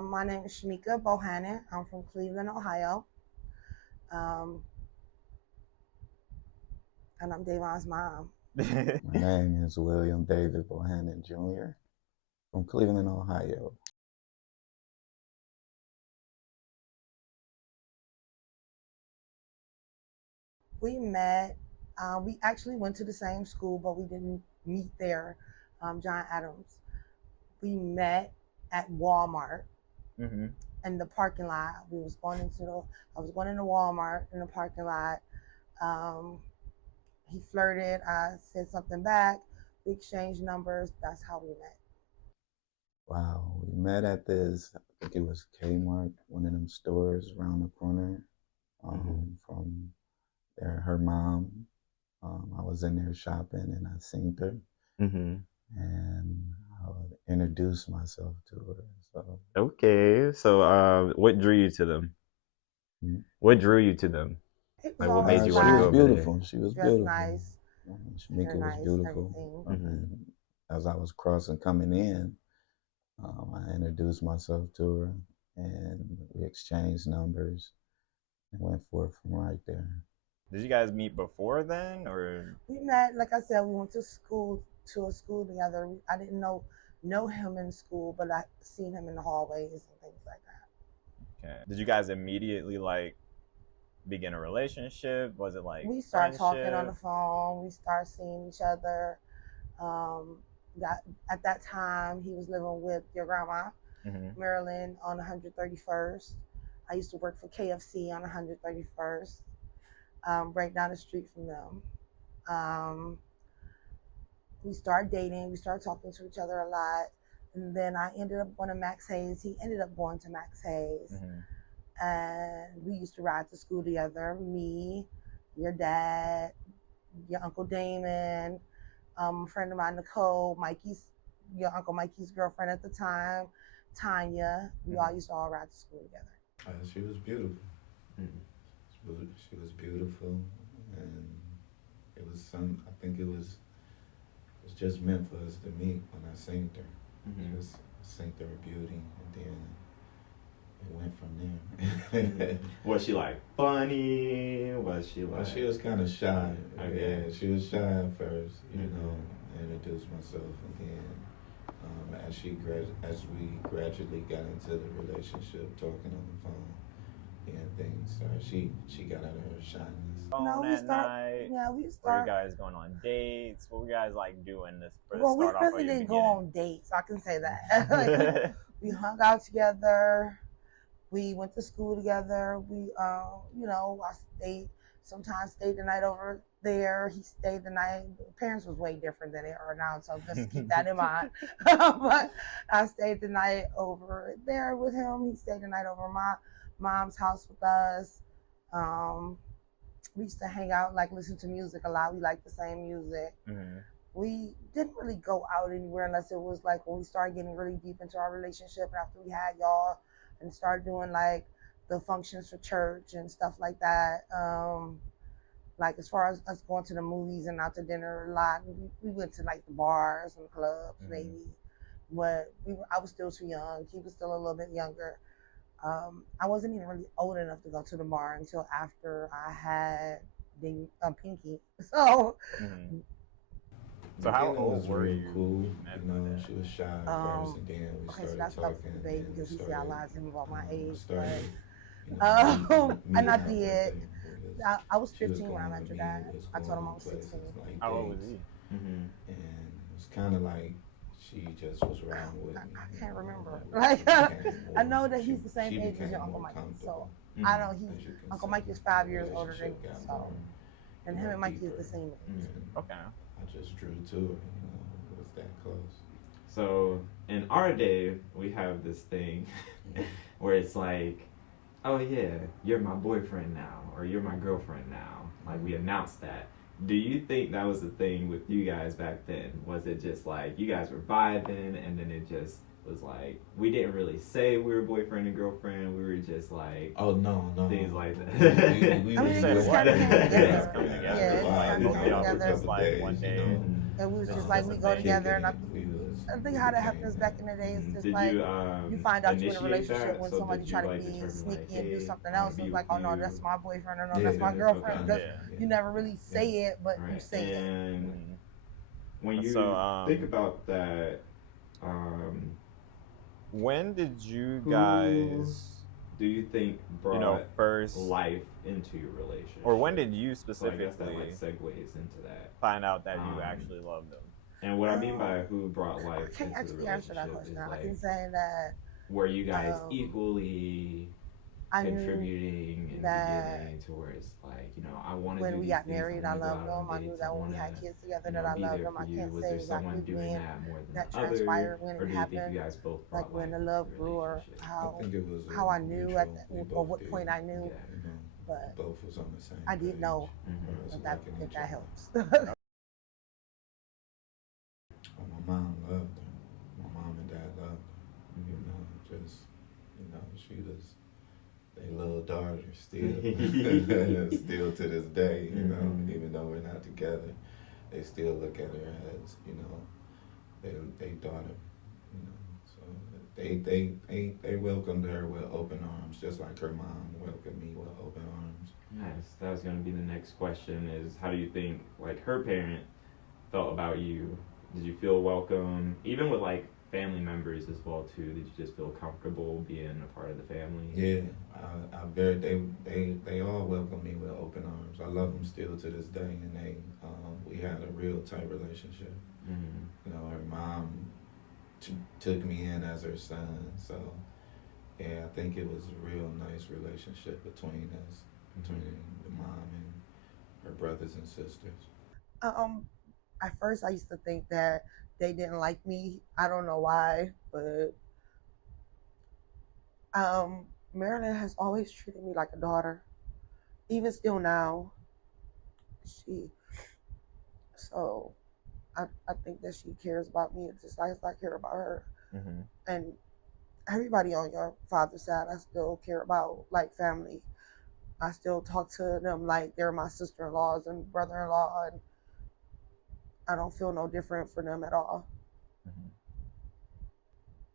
My name is Shamika Bohannon. I'm from Cleveland, Ohio. Um, and I'm Davon's mom. My name is William David Bohannon Jr. from Cleveland, Ohio. We met, we actually went to the same school, but we didn't meet there, John Adams. We met at Walmart in the parking lot. I was going into Walmart in the parking lot. Um, he flirted. I said something back. We exchanged numbers. That's how we met. Wow, we met at this, I think it was Kmart, one of them stores around the corner from there. Her mom, I was in there shopping and I seen her and I introduced myself to her. So, Okay, so what drew you to them? What drew you to them? It was Like, what always made you she want to was go over beautiful. there? She was dressed beautiful. nice, Shamika hair was nice, beautiful. everything. And as I was crossing coming in, I introduced myself to her and we exchanged numbers and went forth from right there. Did you guys meet before then, or? We met, like I said, we went to a school together. I didn't know him in school, but I seen him in the hallways and things like that. Okay. Did you guys immediately like begin a relationship? Was it like we started friendship? talking on the phone? We started seeing each other. At that time, he was living with your grandma, Maryland, on 131st. I used to work for KFC on 131st, right down the street from them. We started dating. We started talking to each other a lot. And then I ended up going to Max Hayes. He ended up going to Max Hayes. And we used to ride to school together. Me, your dad, your Uncle Damon, a friend of mine, Nicole, your Uncle Mikey's girlfriend at the time, Tanya. We all used to all ride to school together. She was beautiful. She was beautiful, and it was I think it was just meant for us to meet when I seen her. Just seen her beauty, and then it went from there. Was she like funny? Was she like? Well, she was kind of shy. Okay. Yeah, she was shy at first, you know. I introduced myself, and then as we gradually got into the relationship, talking on the phone, and things started, she got out of her shyness. No, we night. Yeah, we Were you started. guys going on dates? What were you guys like doing this for the Well, we start off really of your didn't go beginning? on dates. I can say that. Like, we hung out together. We went to school together. I sometimes stayed the night over there. He stayed the night. Parents was way different than they are now, so just keep that in mind. But I stayed the night over there with him. He stayed the night over my mom's house with us. We used to hang out, like listen to music a lot. We liked the same music. We didn't really go out anywhere unless it was like when we started getting really deep into our relationship after we had y'all and started doing like the functions for church and stuff like that. Like as far as us going to the movies and out to dinner a lot, we went to like the bars and clubs maybe, but I was still too young. He was still a little bit younger. I wasn't even really old enough to go to the bar until after I had Pinky. So. So how old were really you? Cool. You know, she was shy at first, and then we started so that's talking. for the baby because he said I lied to him about my age. But, and I did. I was 15 when I met your dad. I told him I was 16. How old was he? And it was kind of like she just was around with me. I can't remember. Like I know that he's the same age as your Uncle Mike. So I know Uncle Mike is 5 years older than me. So and him and Mikey is the same age. Okay. I just drew to her, it was that close. So in our day, we have this thing where it's like, oh yeah, you're my boyfriend now, or you're my girlfriend now. Like we announced that. Do you think that was the thing with you guys back then? Was it just like you guys were vibing and then it just was like, we didn't really say we were boyfriend and girlfriend, we were just like, oh no, things like that. we I mean, was it just kind of came together. Yeah, Yeah, like it just y'all came were together. just like one day. And we was just like, we go together and I I think how that happens back in the day is just Did like you find out you're in a initiate relationship that? when So somebody did you try to like be determine like, sneaky and do hey, something I want else. to It's be like, with oh no, you? that's my boyfriend, or no, Yeah, that's my okay. girlfriend. Because Yeah. you never really say it, but you Right. say it. And when you So, think about that, when did you who guys, do you think brought you know, first, life into your relationship? or when did you So I specifically guess that like segues into that. find out that you actually loved them? And what I mean by who brought life I can't into the actually answer that relationship question. is I like, can say that were you guys equally I contributing knew in that the beginning to where it's like, you know, I want to when do we these got things, married, I I want to go loved out them. on I knew dates, that I when want we to, had kids together you that know, I be loved there them. for I you. can't Was say there someone exactly doing when that more than that the other, transpired, when or it do you think you happened, guys both like brought when life the love into the grew, or relationship? I think it was how I knew at mutual. We or both what did. point I knew. Yeah. You know, But both was on the same I did page. know Us if that liking if each that other. helps. Oh, my mom loved her. My mom and dad loved her. You know, just, you know, she was their little daughter still. Still to this day, you know, even though we're not together, they still look at her as, you know, they daughter. You know, so they welcomed her with open arms, just like her mom welcomed me with open arms. Nice. That was going to be the next question is how do you think like her parent felt about you? Did you feel welcome? Even with like family members as well too, did you just feel comfortable being a part of the family? Yeah, they all welcome me with open arms. I love them still to this day, and we had a real tight relationship. You know, her mom took me in as her son, so yeah, I think it was a real nice relationship between us, between the mom and her brothers and sisters. At first, I used to think that they didn't like me. I don't know why, but Marilyn has always treated me like a daughter. Even still now, she. So I think that she cares about me just like I care about her. And everybody on your father's side, I still care about like family. I still talk to them like they're my sister-in-laws and brother-in-law, and I don't feel no different for them at all.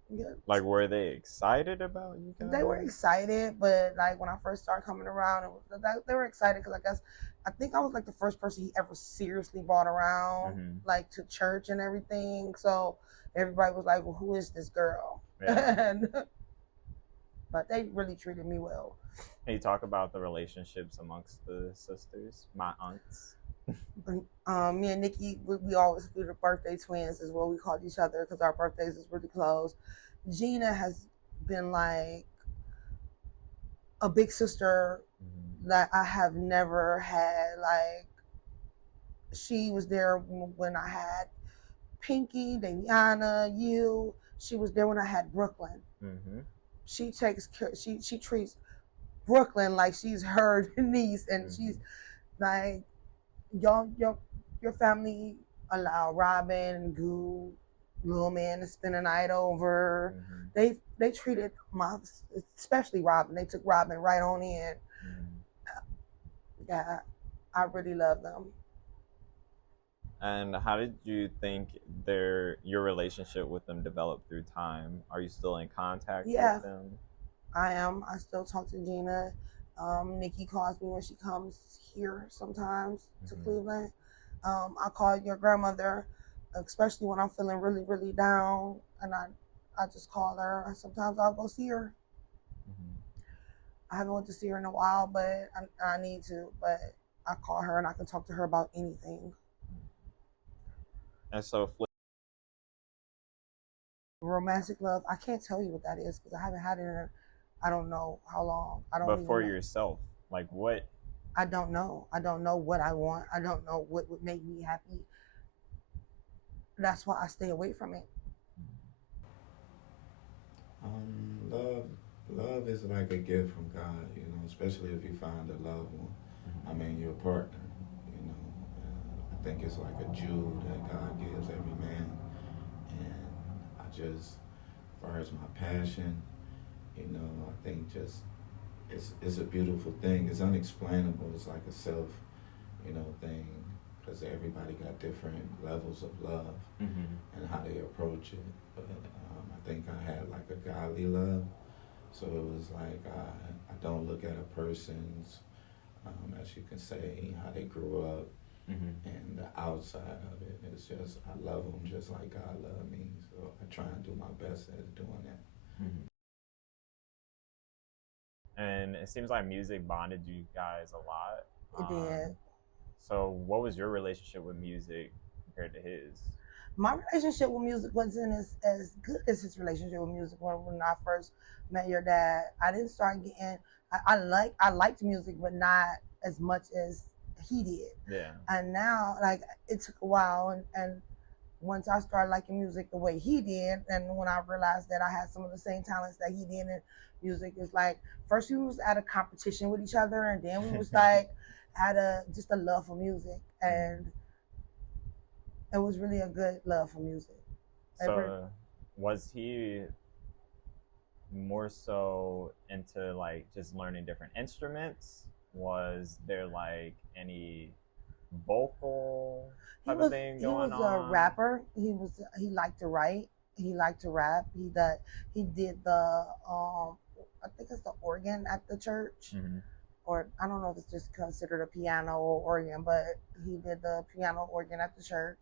Yeah. Like, were they excited about you guys? They were excited, but like when I first started coming around, they were excited because I think I was like the first person he ever seriously brought around, like to church and everything. So everybody was like, "Well, who is this girl?" Yeah. But they really treated me well. Can you talk about the relationships amongst the sisters, my aunts? Me and Nikki, we always do the birthday twins is what we called each other because our birthdays is really close. Gina has been like a big sister that I have never had. Like she was there when I had Pinky, Damiana, you. She was there when I had Brooklyn. She takes care. She treats Brooklyn like she's her niece, and she's like your family allow Robin and Goo, Little Man to spend a night over. They treated especially Robin. They took Robin right on in. Yeah, I really love them. And how did you think your relationship with them developed through time? Are you still in contact with them? I am. I still talk to Gina. Nikki calls me when she comes here sometimes to Cleveland. I call your grandmother, especially when I'm feeling really, really down, and I just call her. Sometimes I'll go see her. I haven't went to see her in a while, but I need to. But I call her and I can talk to her about anything. And so, romantic love, I can't tell you what that is because I haven't had it in I don't know how long. I don't. But for yourself, like what? I don't know. I don't know what I want. I don't know what would make me happy. That's why I stay away from it. Love is like a gift from God, you know, especially if you find a loved one. I mean, your partner, you know. I think it's like a jewel that God gives every man. And I just, as far as my passion, you know, I think just it's a beautiful thing. It's unexplainable. It's like a self, you know, thing. because everybody got different levels of love and how they approach it. But I think I had like a godly love, so it was like I don't look at a person's, as you can say, how they grew up and the outside of it. It's just I love them just like God loved me, so I try and do my best at doing that. And it seems like music bonded you guys a lot. It did. So what was your relationship with music compared to his? My relationship with music wasn't as good as his relationship with music when I first met your dad. I didn't start getting, I liked music, but not as much as he did. Yeah. And now, like, it took a while, and once I started liking music the way he did, and when I realized that I had some of the same talents that he did in music, it's like first we was at a competition with each other, and then we was like had just a love for music, and it was really a good love for music. So was he more so into like just learning different instruments? Was there like any vocal type of thing going on? He was a rapper. He liked to write. He liked to rap. He did the I think it's the organ at the church. Or I don't know if it's just considered a piano or organ, but he did the piano organ at the church.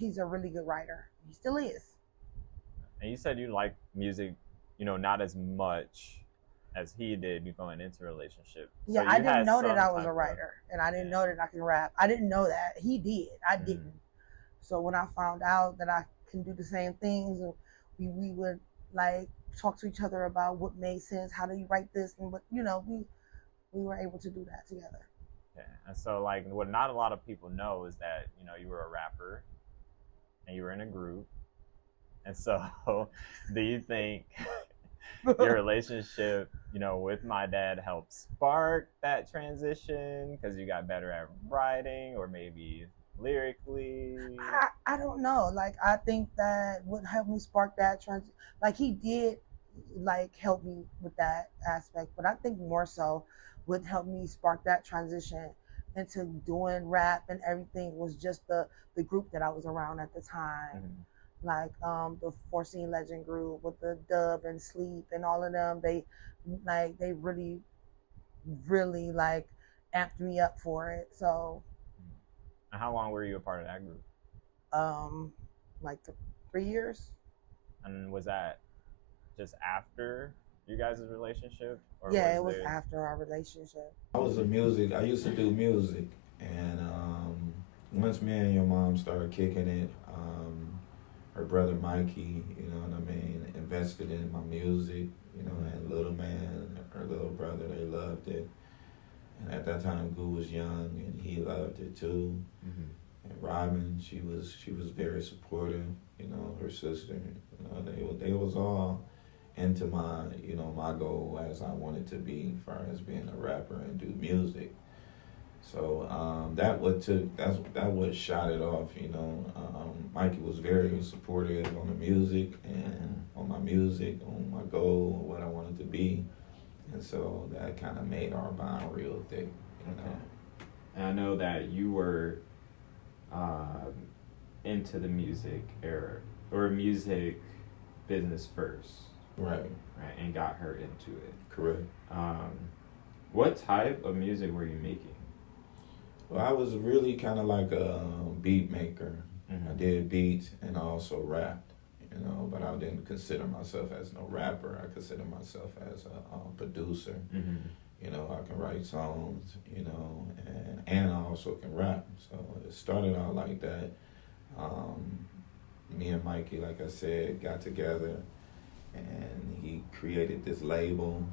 He's a really good writer. He still is. And you said you like music, not as much as he did going into a relationship. Yeah, so I didn't know that I was a writer, and I didn't know that I can rap. I didn't know that. He did. I didn't. So when I found out that I can do the same things, we would like talk to each other about what made sense. How do you write this? And what we were able to do that together. Yeah. And so like what not a lot of people know is that you were a rapper and you were in a group. And so do you think your relationship with my dad helped spark that transition because you got better at writing, or maybe lyrically? I don't know. Like, I think that what helped me spark that like he did like help me with that aspect, but I think more so what helped me spark that transition into doing rap and everything was just the group that I was around at the time. Like the 14 Legend group with the Dub and Sleep and all of them. They really like amped me up for it. So and how long were you a part of that group? Like 3 years. And was that just after you guys' relationship? Or yeah, it was after our relationship. I used to do music, and once me and your mom started kicking it, her brother Mikey, invested in my music, and Little Man, her little brother, they loved it. And at that time, Goo was young, and he loved it too. And Robin, she was very supportive, her sister, they was all into my, my goal as I wanted to be, as far as being a rapper and do music. So that what shot it off, Mikey was very supportive on the music and on my music, on my goal, what I wanted to be. And so that kind of made our bond real thick, And I know that you were into the music era, or music business first. Right, and got her into it. Correct. What type of music were you making? Well, I was really kind of like a beat maker. I did beats and I also rapped, but I didn't consider myself as no rapper. I consider myself as a producer. I can write songs, and I also can rap. So it started out like that. Me and Mikey, like I said, got together, and he created this label,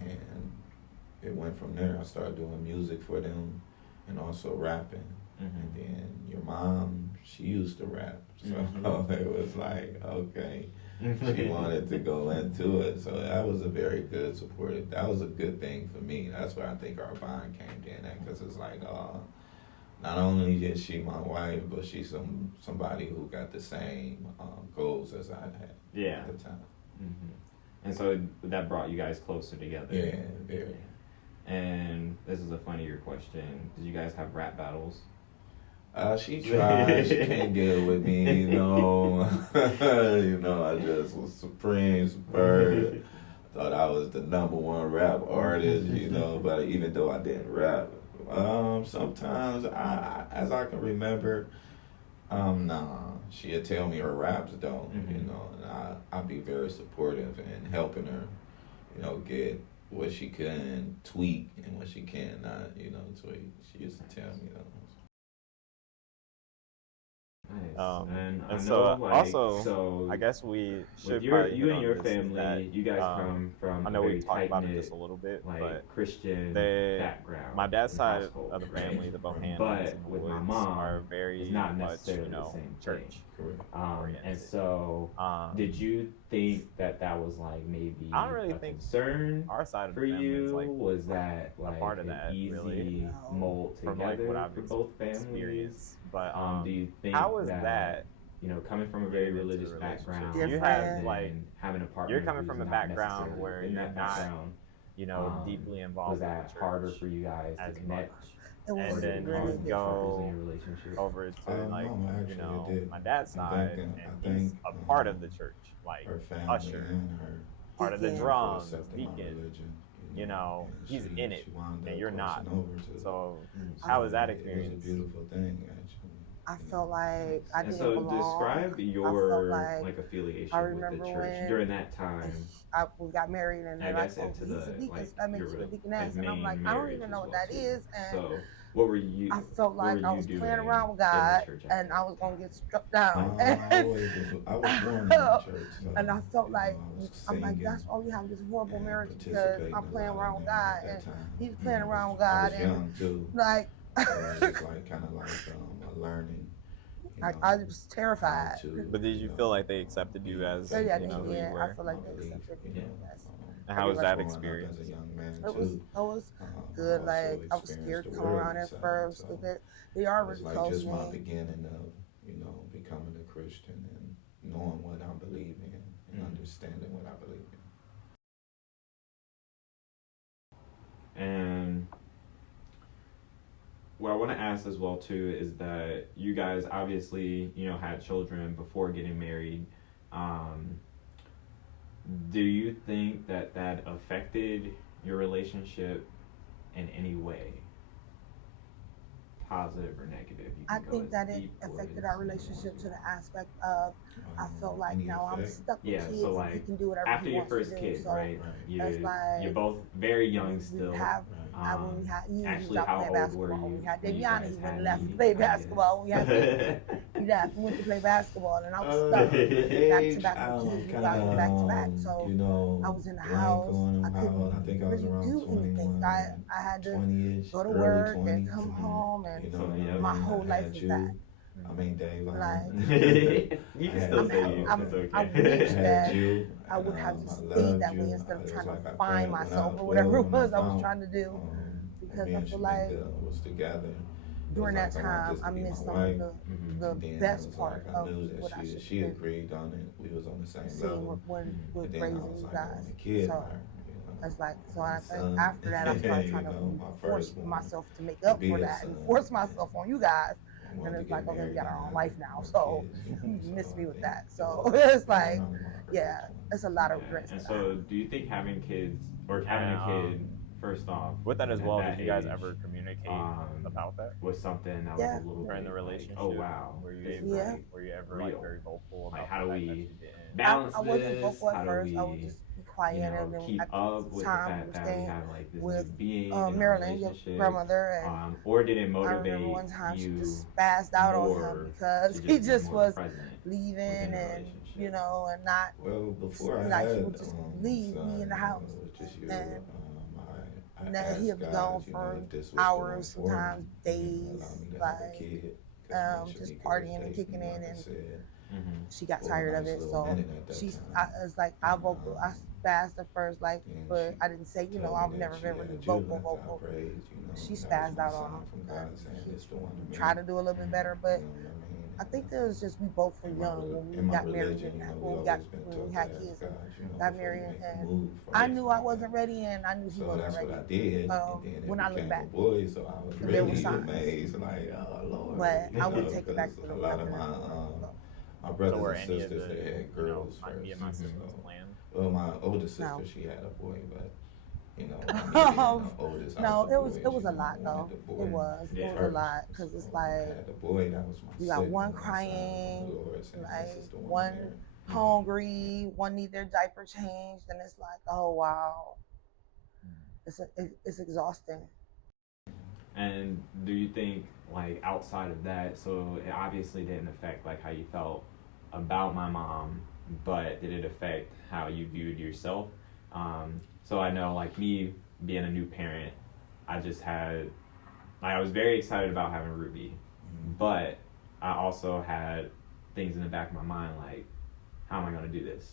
and it went from there. I started doing music for them and also rapping. And then your mom, she used to rap, so it was like, okay, she wanted to go into it. So that was a very good supportive. That was a good thing for me. That's where I think our bond came in at, because it's like, not only is she my wife, but she's somebody who got the same goals as I had at the time. And so that brought you guys closer together. Yeah, very. And this is a funnier question. Did you guys have rap battles? She tried. She can't get it with me, you know. You know, I just was supreme, superb. Thought I was the #1 rap artist, you know. But even though I didn't rap, sometimes as I can remember, nah, she'd tell me her raps don't, you know, and I'd be very supportive in helping her, you know, get what she can tweak and what she cannot, you know, tweak. She used to tell me, you know. Nice. And I so know, also, I guess we should you and your family, you guys come from I know a we very talked about it tight-knit, just a little bit, like but Christian background. my dad's and side household, of the family, the Bohannons but and the with my Woods, mom, are very it's not much, necessarily you know, the same church. Thing. And so, did you think that was like maybe I don't really a think concern our side of for the family you? is like Was that like a part of that, an easy really, mold from together like what I've for both families? experienced. But Do you think how was that? You know, coming from a very getting into religious a background, relationship? You have like having a partner. you're coming from a who's not background necessarily where in you're that not, background. you know, deeply involved Was that with the church harder for you guys to as connect? much. It was And then really you go in your relationship? over to like, No, you actually, know, it did. my dad's I'm side, thinking- and I he's think, a part of the church, like her family usher, and her part of the Deacon. drums, accepted my deacon. religion, You know, and he's she- in it, she wound and up you're not. crossing over to- So how was that It was experience? a beautiful thing, actually. I felt like I And didn't so belong. describe I your felt like affiliation I with the remember church when during that time. we got married and I they're like, guess oh, into he's the, a deacon, like, so that makes your you a deaconess. And I'm main like, I don't marriage even as know what well, that too. is. And So what were you? I felt what like were I you was doing playing around with in the God church at and that I was going to time? get struck down. I was born in the church. So, And I felt you know, like, I was I'm like, singing that's why we have this horrible and marriage because participating I'm a playing lot around in with there God at that and time. he's You playing know, around with I God was and young too. like, So it was just like kind of like a learning. You know, I was terrified. how to, But did you know, feel like they accepted you as, So yeah, you know, who yeah, you I were? feel like they belief, accepted you me know, as. And how was that growing up experience? as a young man It was too. good. I Like also I was scared to experienced come the around worldly at side, first so because they are it was really like close just to my me. beginning of, you know, becoming a Christian and knowing what I believe in and understanding what I believe in. And what I want to ask as well too is that you guys obviously, you know, had children before getting married. Do you think that affected your relationship in any way, positive or negative? You I can go think as that it deep or affected as, our relationship to the aspect of I felt like Any now I'm effect? stuck with Yeah, kids so and like he can do whatever after he your wants first to do. kid, So right? that's like You're both very young we still. have when we had you, he was Actually, out how playing old basketball. were you When we had when you Daviana, guys he went had and left to me, play I guess? basketball. When we had David, he left and went to play basketball, and I was stuck back to back with kids. We got back to back, so you know, I was in the blank house. on I how couldn't old. I think I was really around do anything. 21, I had to 20-ish, go to early work 20s, and come home, and you know, So, yeah, my I mean, whole I life had was you. that. I mean, Dave. Like, You can I still had say you. you. I'm- It's okay. I wish I that had you. I would have I just loved stayed that you. way instead of It was trying like to I find prayed when myself I or whatever it when was I was found, trying to do. Because me I and feel like Shamika was together. during that It was like time, this I to be missed my some wife. of the And then it best was part like I of knew what I that should she do. agreed on it. We was on the same Seeing level. with And then raising I was you like, guys. when the kid So learned, you know, it's like, so I think son, after that, I started trying you to know, my force firstborn, myself to make to up be for a that and son. force myself on you guys. I wanted And to it's get like, okay, we married got and our own have life now. more So kids, you so miss me I with think that. it So was it's one like, of my yeah, first ones. it's a lot of Yeah. regrets. And for so, do you think having kids or having a kid, first off, With that as at well, that did you guys age, ever communicate about that was something that Yeah. was a little during bit the relationship? Like, oh wow, Were you this able, is Yeah. like were you ever real. like very vocal about Like, how do the fact we that you didn't? balance I wasn't this? vocal How at do first. I would we, just be quiet, you know, and then keep at up the with the time we fact were that we staying have like this with new being in our Marilyn, your relationship? grandmother, and Or did it I motivate remember one time she you just spazzed out on him more because to he be just more was present leaving within the and relationship? and not Well, before I like had he would just leave son, me in the house, it was just you. and I then asked he'd be God, gone you know, for if this was the one hours, for me, sometimes you know, days, allow me to have a like kid, 'cause me and just Shamika partying was and dating, kicking in, like I and said, she got for a tired of nice it. little So minute at that she's, time. it's like I spazzed at first, like, And but she I didn't say, told me I've that never she been had really you vocal. after I prayed, you know, She that was spazzed my out sign on him. from God saying, "This the one to Try me." to do a little bit better, but You know what I mean? I think that was just we both were young when we got married and when we had kids and got married, and I knew I wasn't ready and I knew he wasn't that's ready. what I did. And when then I it look became back, a boy, so I was there was really signs. amazed, like, oh Lord. But I would know, take it back to the a lot of my brothers and sisters, they had girls first. Me and my sister's plan. Well, my oldest sister, No. she had a boy, but you know, me being the oldest, no, it was a lot though. It was a lot because it's like I had the boy, that was my you got one crying, like one hungry, one need their diaper changed, and it's like, oh wow, it's exhausting. And do you think, like, outside of that, so it obviously didn't affect like how you felt about my mom, but did it affect how you viewed yourself? So I know, like, me being a new parent, I just had, like, I was very excited about having Ruby, but I also had things in the back of my mind, like, how am I going to do this?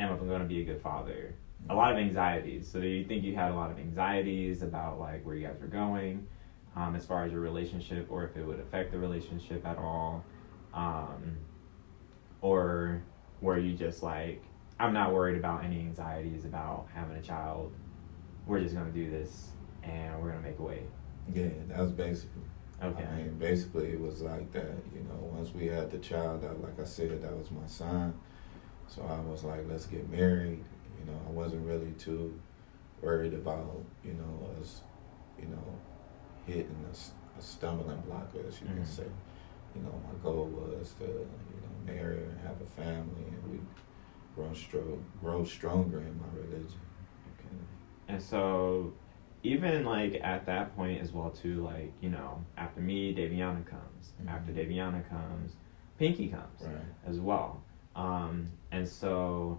Am I going to be a good father? A lot of anxieties. So do you think you had a lot of anxieties about, like, where you guys were going, as far as your relationship, or if it would affect the relationship at all? Or were you just like, I'm not worried about any anxieties about having a child. We're just going to do this, and we're going to make a way. Yeah, that was basically. Okay. I mean, basically, it was like that. You know, once we had the child, like I said, that was my son. So I was like, let's get married. You know, I wasn't really too worried about, you know, us, you know, hitting a stumbling block, as you can say. You know, my goal was to, you know, marry and have a family, and we grow stronger in my religion. Okay. And so, even like at that point as well too, like, you know, after me, Daviana comes. After Daviana comes, Pinky comes as well. And so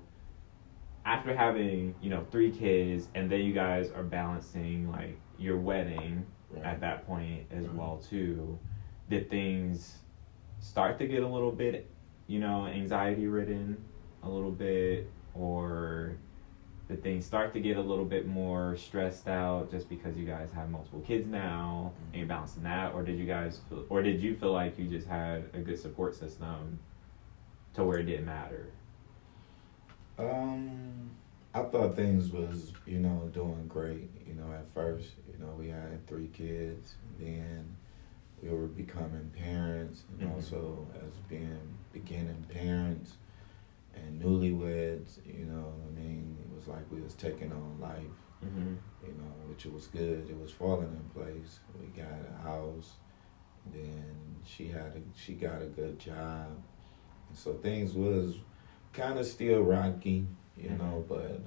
after having, you know, 3 kids, and then you guys are balancing like your wedding at that point as well too, did things start to get a little bit, you know, anxiety ridden a little bit, or did things start to get a little bit more stressed out just because you guys have multiple kids now and you're balancing that, or did you feel like you just had a good support system to where it didn't matter? I thought things was, you know, doing great, you know, at first. You know, we had 3 kids, and then we were becoming parents, and also as beginning parents and newlyweds, you know, I mean, it was like we was taking on life, you know, which was good. It was falling in place. We got a house, then she got a good job, and so things was kind of still rocky, you know, but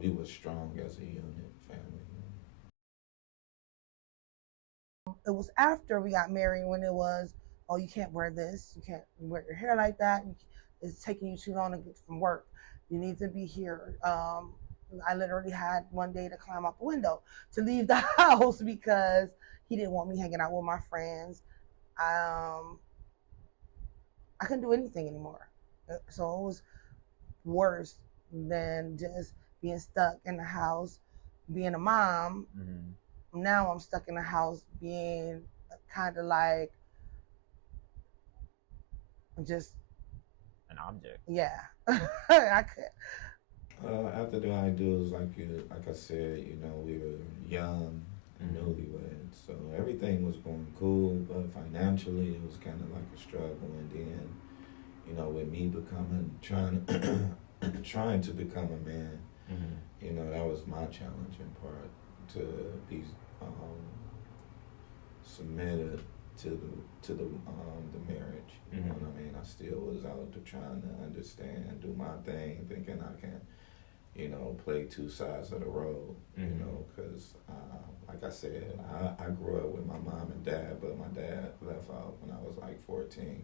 we were strong as a unit, family. It was after we got married when it was, oh, you can't wear this, you can't wear your hair like that, it's taking you too long to get from work, you need to be here. I literally had one day to climb out the window to leave the house because he didn't want me hanging out with my friends. I couldn't do anything anymore. So it was worse than just being stuck in the house, being a mom. Now I'm stuck in the house being kind of like just an object. Yeah. I could. After the ideals, like I said, you know, we were young and newlyweds, so everything was going cool, but financially it was kind of like a struggle. And then, you know, with me trying to become a man, you know, that was my challenging part, to be submitted to the marriage. You know what I mean? I still was out there trying to understand, do my thing, thinking I can, you know, play 2 sides of the road. You know, because like I said, I grew up with my mom and dad, but my dad left out when I was like 14.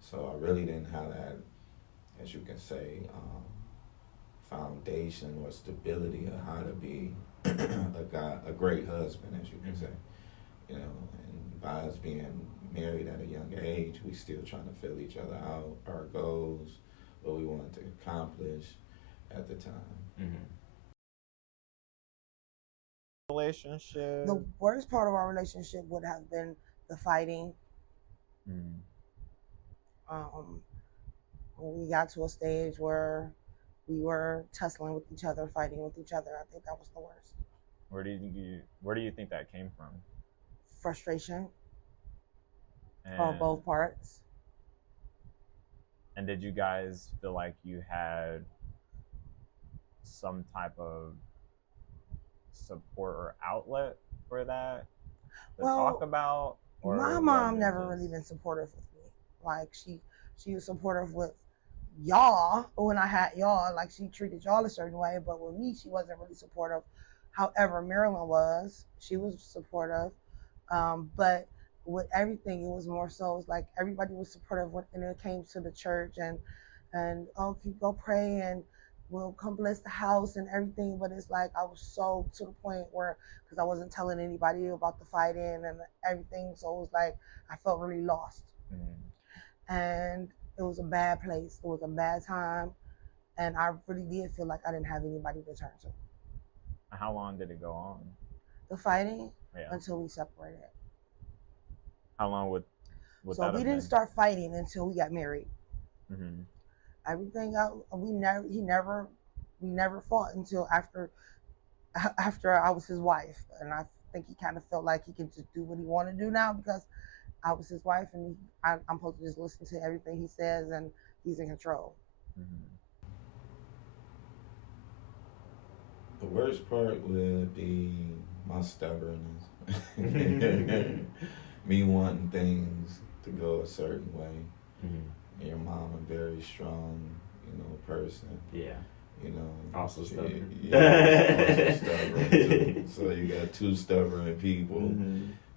So I really didn't have that, as you can say, foundation or stability of how to be a great husband, as you can say. You know, and by us being married at a young age, we still trying to fill each other out, our goals, what we wanted to accomplish at the time. Relationship. The worst part of our relationship would have been the fighting. Um, when we got to a stage where we were tussling with each other, fighting with each other, I think that was the worst. Where do you think that came from? Frustration on both parts. And did you guys feel like you had some type of support or outlet for that to talk about? Or my mom never really been supportive with me. Like she was supportive with y'all when I had y'all. Like she treated y'all a certain way, but with me, she wasn't really supportive. However, Marilyn was. She was supportive, but with everything, it was more so. It was like everybody was supportive when it came to the church and oh, can you go pray and we'll come bless the house and everything. But it's like I was so to the point where because I wasn't telling anybody about the fighting and everything, so it was like I felt really lost, and it was a bad place. It was a bad time, and I really did feel like I didn't have anybody to turn to. How long did it go on? The fighting until we separated. How long would so that we didn't start fighting until we got married. Mm-hmm. Everything else, we never fought until after I was his wife, and I think he kind of felt like he could just do what he wanted to do now because I was his wife, and I'm supposed to just listen to everything he says, and he's in control. Mm-hmm. The worst part would be my stubbornness. Me wanting things to go a certain way. Mm-hmm. Your mom a very strong, person. Yeah. Also stubborn. Also stubborn too. So you got two stubborn people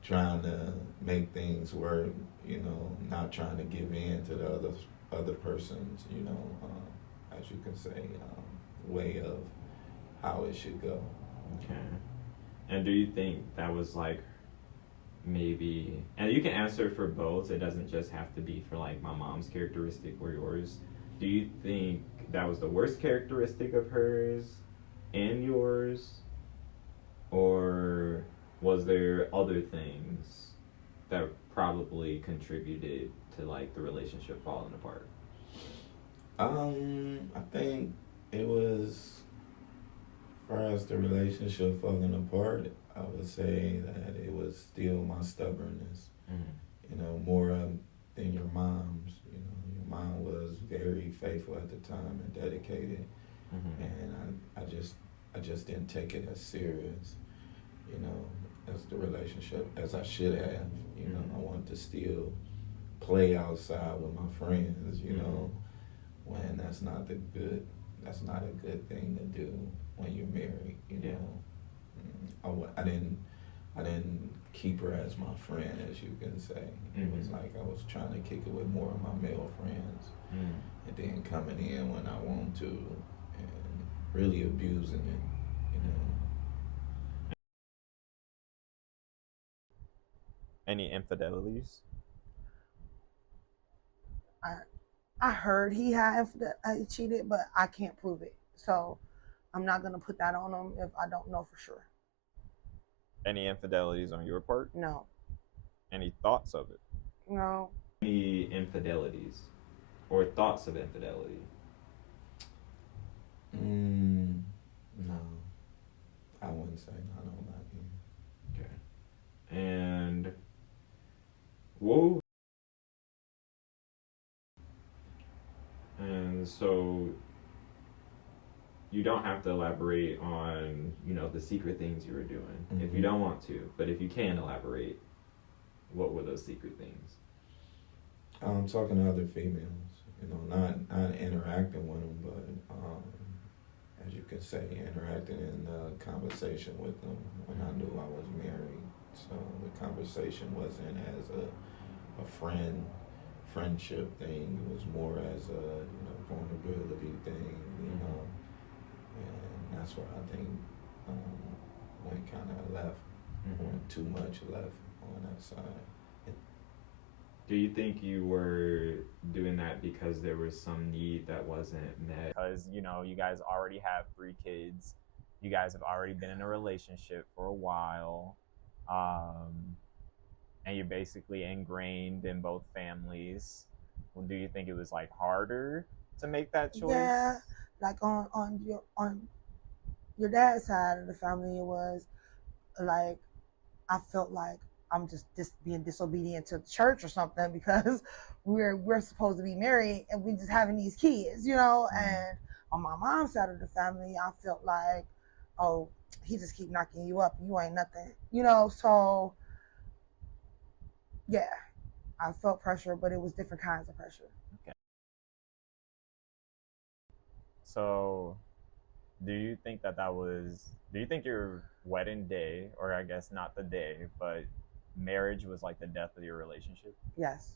trying to make things work, not trying to give in to the other person's, as you can say, way of how it should go. Okay. And do you think that was like maybe, and you can answer for both, it doesn't just have to be for like my mom's characteristic or yours. Do you think that was the worst characteristic of hers and yours? Or was there other things that probably contributed to like the relationship falling apart? I think it was, as far as the relationship falling apart, I would say that it was still my stubbornness, more than your mom's. Your mom was very faithful at the time and dedicated, and I just didn't take it as serious, as the relationship as I should have. I wanted to still play outside with my friends, when that's not a good thing to do when you're married. I didn't keep her as my friend, as you can say. It was like I was trying to kick it with more of my male friends, and then coming in when I want to, and really abusing it. Any infidelities? I heard he cheated, but I can't prove it. So I'm not going to put that on him if I don't know for sure. Any infidelities on your part? No. Any thoughts of it? No. Any infidelities or thoughts of infidelity? No. I wouldn't say none on that end. Okay. And whoa. And so you don't have to elaborate on, the secret things you were doing if you don't want to. But if you can elaborate, what were those secret things? Talking to other females, not interacting with them, but as you could say, interacting in conversation with them when I knew I was married. So the conversation wasn't as a friendship thing. It was more as a vulnerability thing, and that's where I think went kind of left, went too much left on that side. Do you think you were doing that because there was some need that wasn't met? Because, you guys already have 3 kids. You guys have already been in a relationship for a while. And you're basically ingrained in both families. do you think it was like harder to make that choice? Yeah, like on your dad's side of the family, it was like I felt like I'm just being disobedient to the church or something because we're supposed to be married and we just having these kids, you know. And on my mom's side of the family, I felt like, oh, he just keep knocking you up, you ain't nothing, you know. So yeah, I felt pressure, but it was different kinds of pressure. Okay. So do you think do you think your wedding day, or I guess not the day, but marriage was like the death of your relationship? Yes.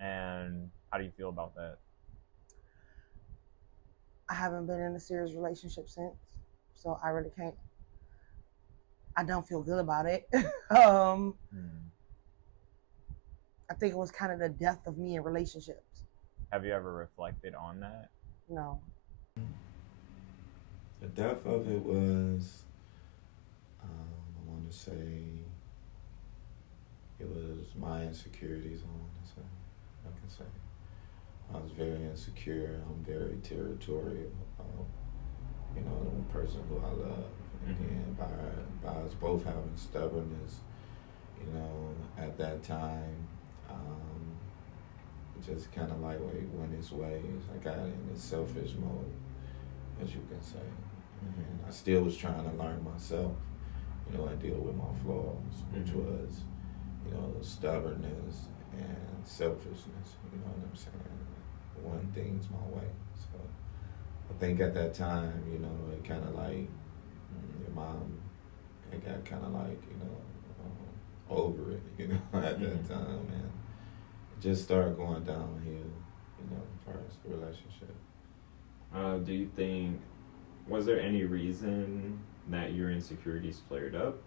And how do you feel about that? I haven't been in a serious relationship since, so I really can't. I don't feel good about it. I think it was kind of the death of me in relationships. Have you ever reflected on that? No. The death of it was, I want to say, it was my insecurities, I can say. I was very insecure. I'm very territorial. You know, the person who I love. And then by us both having stubbornness, you know, at that time, it just kind of like went its ways. I got in this selfish mode, as you can say. And I still was trying to learn myself, you know, and deal with my flaws, which was, you know, stubbornness and selfishness, you know what I'm saying? One thing's my way. So I think at that time, you know, it kind of like, your mom, it got kind of like, you know, over it, you know, at that time. And it just started going downhill, you know, as far as the relationship. Do you think, was there any reason that your insecurities flared up?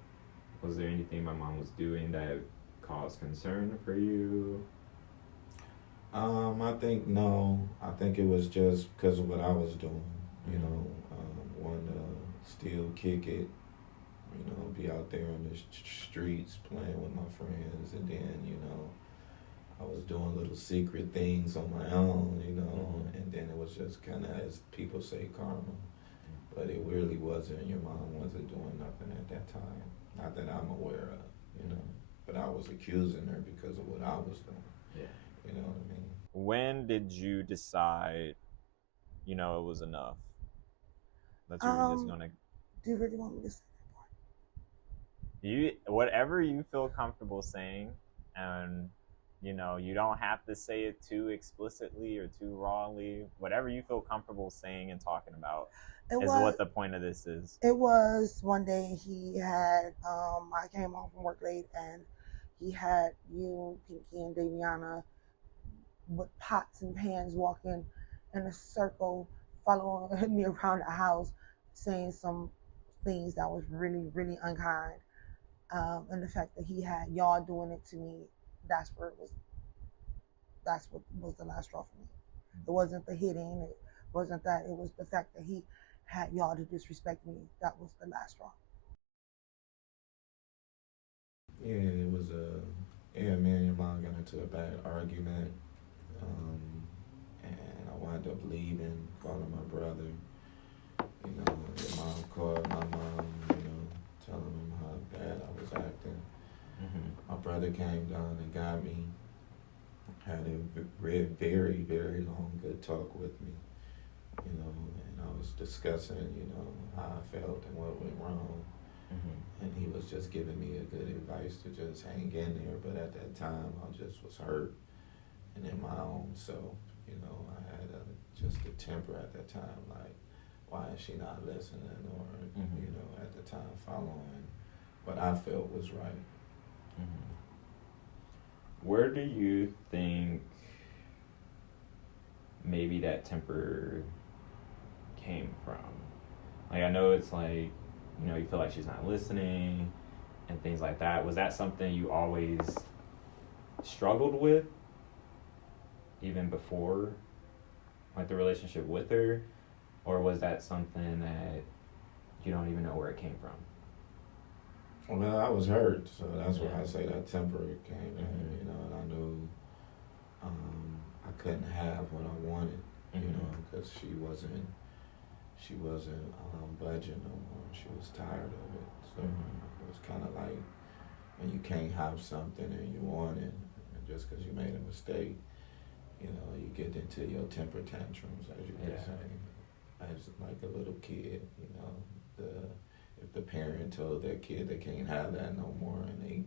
Was there anything my mom was doing that caused concern for you? I think no. I think it was just because of what I was doing. You know, wanting to still kick it. You know, be out there in the streets playing with my friends, and then you know, I was doing little secret things on my own. You know, and then it was just kind of, as people say, karma. But it really wasn't. Your mom wasn't doing nothing at that time. Not that I'm aware of. You know, but I was accusing her because of what I was doing. Yeah. You know what I mean? When did you decide, you know, it was enough? That you were just gonna. Do you really want me to say Whatever you feel comfortable saying, and you know, you don't have to say it too explicitly or too rawly. Whatever you feel comfortable saying and talking about what the point of this is. It was one day he had, I came home from work late and he had you, Pinky, and Daviana with pots and pans walking in a circle, following me around the house, saying some things that was really, really unkind. And the fact that he had y'all doing it to me, that's what was the last straw for me. It wasn't the hitting, it wasn't that, it was the fact that he had y'all to disrespect me. That was the last straw. Yeah, it was me and your mom got into a bad argument, and I wound up leaving, calling my brother. You know, your mom called my mom, you know, telling him how bad I was acting. My brother came down and got me, had a very, very long good talk with me, you know, and I was discussing, you know, how I felt and what went wrong. And he was just giving me a good advice to just hang in there. But at that time, I just was hurt and in my own self. You know, I had just a temper at that time, like, why is she not listening? Or, you know, at the time following what I felt was right. Where do you think maybe that temper came from? Like, I know it's like, you know, you feel like she's not listening and things like that. Was that something you always struggled with, even before, like, the relationship with her? Or was that something that you don't even know where it came from? Well, I was hurt, so that's why I say that temper came in, you know, and I knew I couldn't have what I wanted, you know, because she wasn't budging no more. She was tired of it. So it was kind of like when you can't have something and you want it, and just because you made a mistake, you know, you get into your temper tantrums, as you were saying, as like a little kid, you know. If the parent told their kid they can't have that no more, and they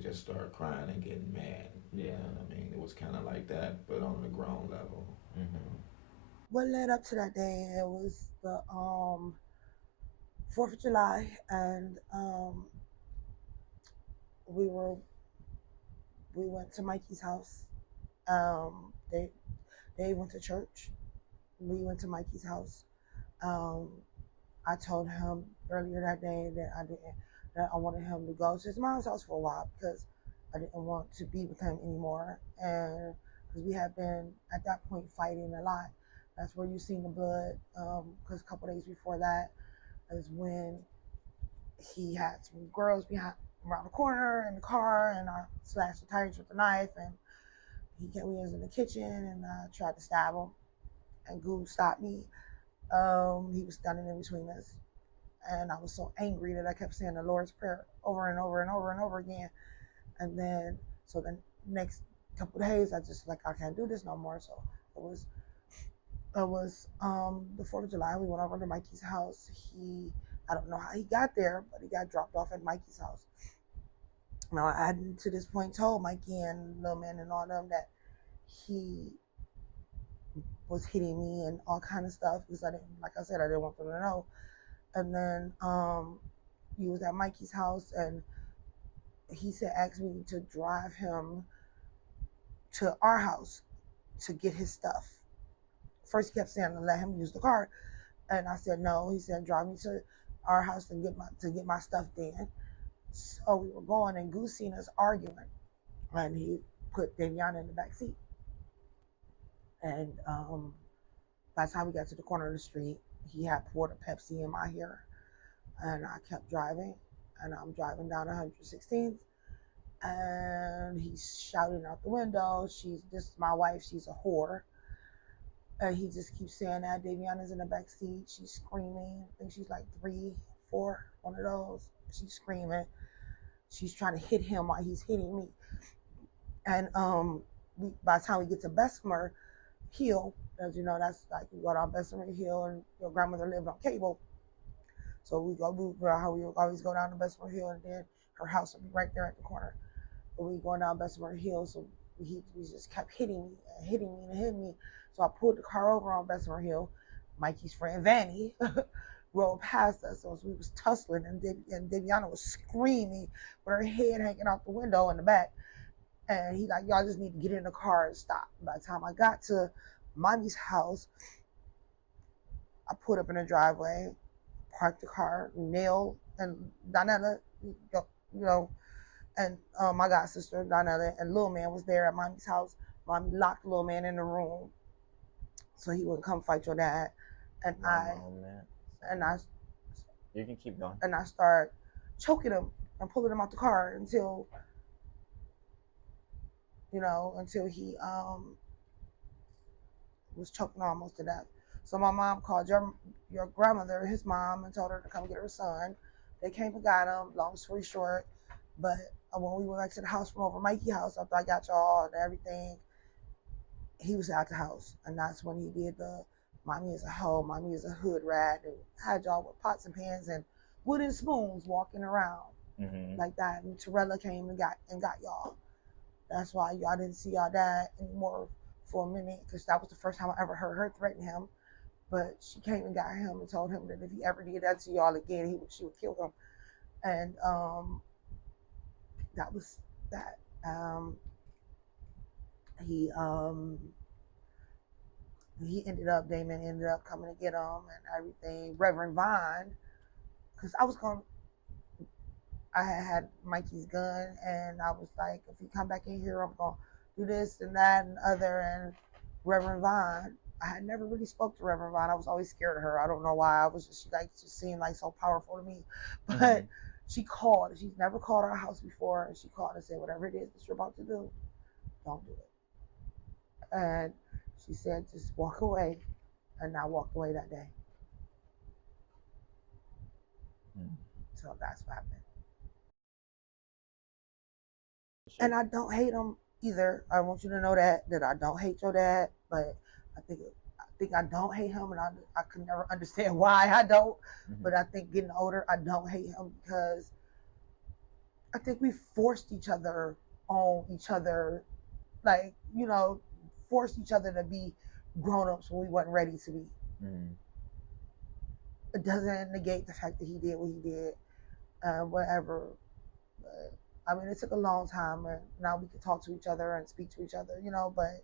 just start crying and getting mad. You know what I mean? It was kind of like that, but on the grown level. What led up to that day? It was the 4th of July, and we went to Mikey's house. They went to church. We went to Mikey's house. I told him earlier that day that I wanted him to go to his mom's house for a while because I didn't want to be with him anymore, and because we had been at that point fighting a lot. That's where you seen the blood. Because a couple days before that is when he had some girls around the corner in the car, and I slashed the tires with a knife, and we was in the kitchen, and I tried to stab him, and Goo stopped me. He was standing in between us, and I was so angry that I kept saying the Lord's Prayer over and over and over and over again. And then, so the next couple of days, I just like, I can't do this no more. So it was the 4th of July. We went over to Mikey's house. I don't know how he got there, but he got dropped off at Mikey's house. Now, I hadn't to this point told Mikey and Lil Man and all them that he was hitting me and all kind of stuff, because I didn't want them to know. And then he was at Mikey's house, and he asked me to drive him to our house to get his stuff. First he kept saying to let him use the car, and I said no. He said drive me to our house to get my stuff then. So we were going, and Goose seen us arguing, and he put Daviana in the back seat. And by the time we got to the corner of the street, he had poured a Pepsi in my hair, and I kept driving, and I'm driving down 116th, and he's shouting out the window, this is my wife, she's a whore. And he just keeps saying that. Daviana's in the back seat, she's screaming. I think she's like 3, 4, one of those. She's screaming. She's trying to hit him while he's hitting me. And by the time we get to Bessemer Hill, as you know, that's like we go down Bessemer Hill, and your grandmother lived on Cable. So we always go down to Bessemer Hill, and then her house would be right there at the corner. But we going down Bessemer Hill, so he just kept hitting me. So I pulled the car over on Bessemer Hill. Mikey's friend Vanny rolled past us, so we was tussling, and Daviana was screaming with her head hanging out the window in the back. And he like, y'all just need to get in the car and stop. By the time I got to Mommy's house, I put up in the driveway, parked the car, Nell and Donella, you know, and my god sister Donella and Lil Man was there at Mommy's house. Mommy locked Lil Man in the room so he wouldn't come fight your dad. And you can keep going. And I start choking him and pulling him out the car until he was choking almost to death. So my mom called your grandmother, his mom, and told her to come get her son. They came and got him, long story short. But when we went back to the house from over Mikey's house, after I got y'all and everything, he was out the house. And that's when he did the mommy is a hoe, mommy is a hood rat, and had y'all with pots and pans and wooden spoons walking around like that. And Torella came and got y'all. That's why y'all didn't see y'all dad anymore for a minute, because that was the first time I ever heard her threaten him. But she came and got him and told him that if he ever did that to y'all again, she would kill him. And that was that. Damon ended up coming to get him and everything. Reverend Vine, because I had Mikey's gun, and I was like, if you come back in here, I'm gonna do this and that and other. And Reverend Vine, I had never really spoke to Reverend Vine. I was always scared of her. I don't know why. She seemed like so powerful to me. But she called. She's never called our house before, and she called and said, whatever it is that you're about to do, don't do it. And she said, just walk away. And I walked away that day. So that's what happened. And I don't hate him either. I want you to know that I don't hate your dad, but I think I don't hate him, and I can never understand why I don't. But I think getting older, I don't hate him because I think we forced each other on each other, like, you know, forced each other to be grown-ups when we wasn't ready to be. It doesn't negate the fact that he did what he did, whatever. But, I mean, it took a long time, and now we can talk to each other and speak to each other, you know, but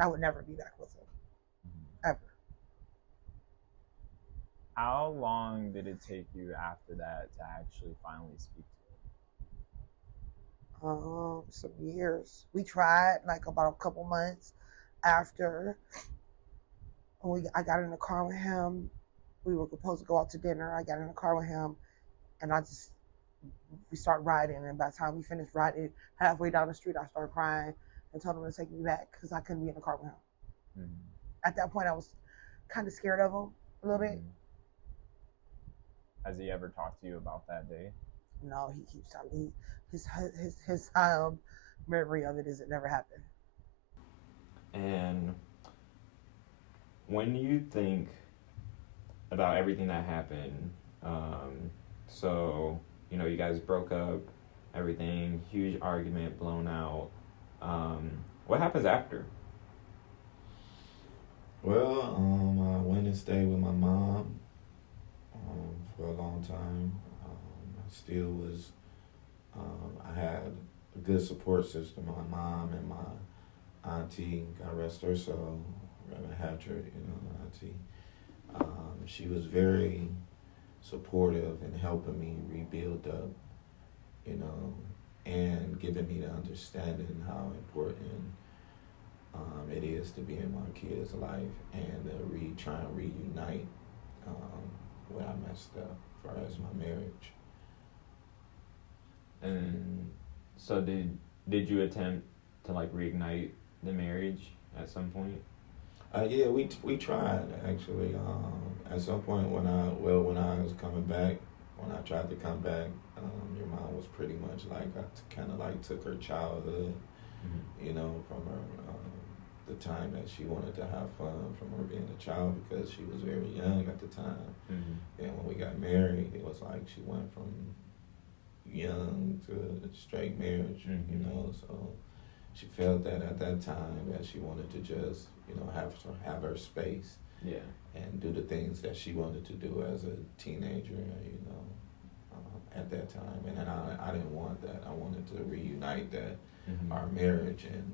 I would never be back with him, ever. How long did it take you after that to actually finally speak to him? Some years. We tried, like, about a couple months after I got in the car with him. We were supposed to go out to dinner. I got in the car with him, and we started riding. And by the time we finished riding, halfway down the street, I started crying and told him to take me back because I couldn't be in the car with him. At that point, I was kind of scared of him a little bit. Has he ever talked to you about that day? No, he keeps telling me his memory of it is it never happened. And when you think about everything that happened, so, you know, you guys broke up, everything, huge argument, blown out. What happens after? Well, I went and stayed with my mom for a long time. I still was, I had a good support system. My mom and my auntie, God rest her soul, Reverend Hatcher, you know, my auntie. She was very supportive in helping me rebuild up, you know, and giving me the understanding how important it is to be in my kid's life and to try and reunite what I messed up as far as my marriage. And so did you attempt to like reignite the marriage at some point? Yeah, we tried actually. At some point when I was coming back, when I tried to come back, your mom was pretty much like I kind of like took her childhood, you know, from her the time that she wanted to have fun from her being a child because she was very young at the time. And when we got married, it was like she went from young to straight marriage, you know. So she felt that at that time that she wanted to just, you know, have her space, and do the things that she wanted to do as a teenager, you know, at that time. And then I didn't want that. I wanted to reunite that, our marriage, and,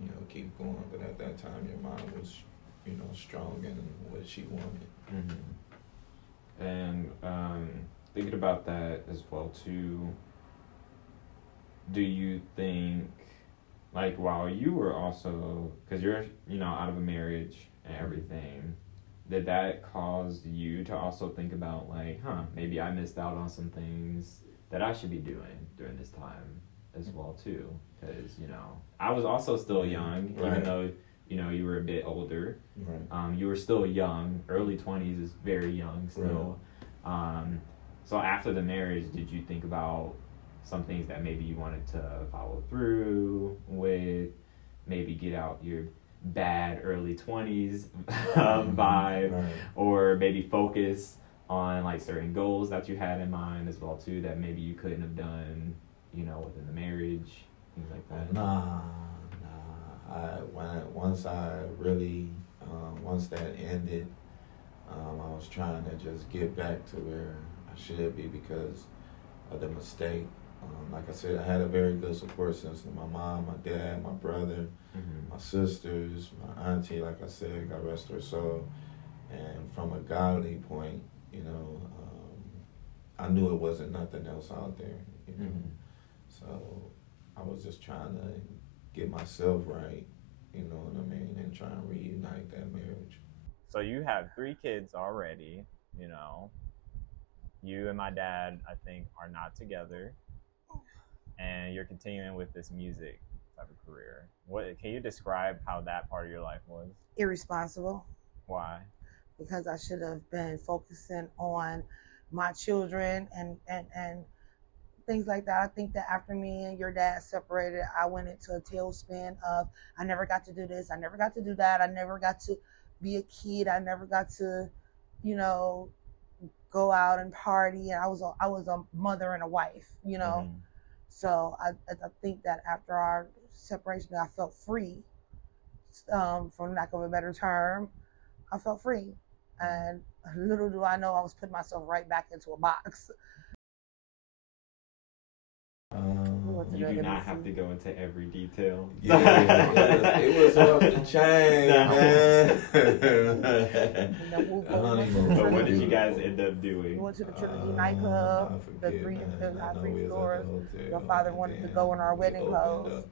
you know, keep going. But at that time, your mom was, you know, strong in what she wanted. And thinking about that as well too, do you think, like, while you were also, because you're, you know, out of a marriage and everything, did that cause you to also think about, like, maybe I missed out on some things that I should be doing during this time as well too? Because, you know, I was also still young, even though, you know, you were a bit older. You were still young. Early 20s is very young still. So after the marriage, did you think about some things that maybe you wanted to follow through with, maybe get out your bad early 20s vibe, or maybe focus on like certain goals that you had in mind as well too that maybe you couldn't have done, you know, within the marriage, things like that? Once that ended, I was trying to just get back to where I should be because of the mistake. Like I said, I had a very good support system. My mom, my dad, my brother, my sisters, my auntie, like I said, God rest her soul. And from a godly point, you know, I knew it wasn't nothing else out there, you know. So I was just trying to get myself right, you know what I mean, and try and reunite that marriage. So you have 3 kids already, you know. You and my dad, I think, are not together. And you're continuing with this music type of career. What can you describe how that part of your life was? Irresponsible. Why? Because I should have been focusing on my children and things like that. I think that after me and your dad separated, I went into a tailspin of I never got to do this, I never got to do that, I never got to be a kid, I never got to, you know, go out and party. And I was a mother and a wife, you know. Mm-hmm. So I think that after our separation, I felt free. For lack of a better term, I felt free. And little do I know, I was putting myself right back into a box. You do not have to go into every detail. Yeah, it was off the chain, man. But what did you guys end up doing? We went to the Trilogy nightclub, the three floors. Your father wanted to go in our wedding clothes,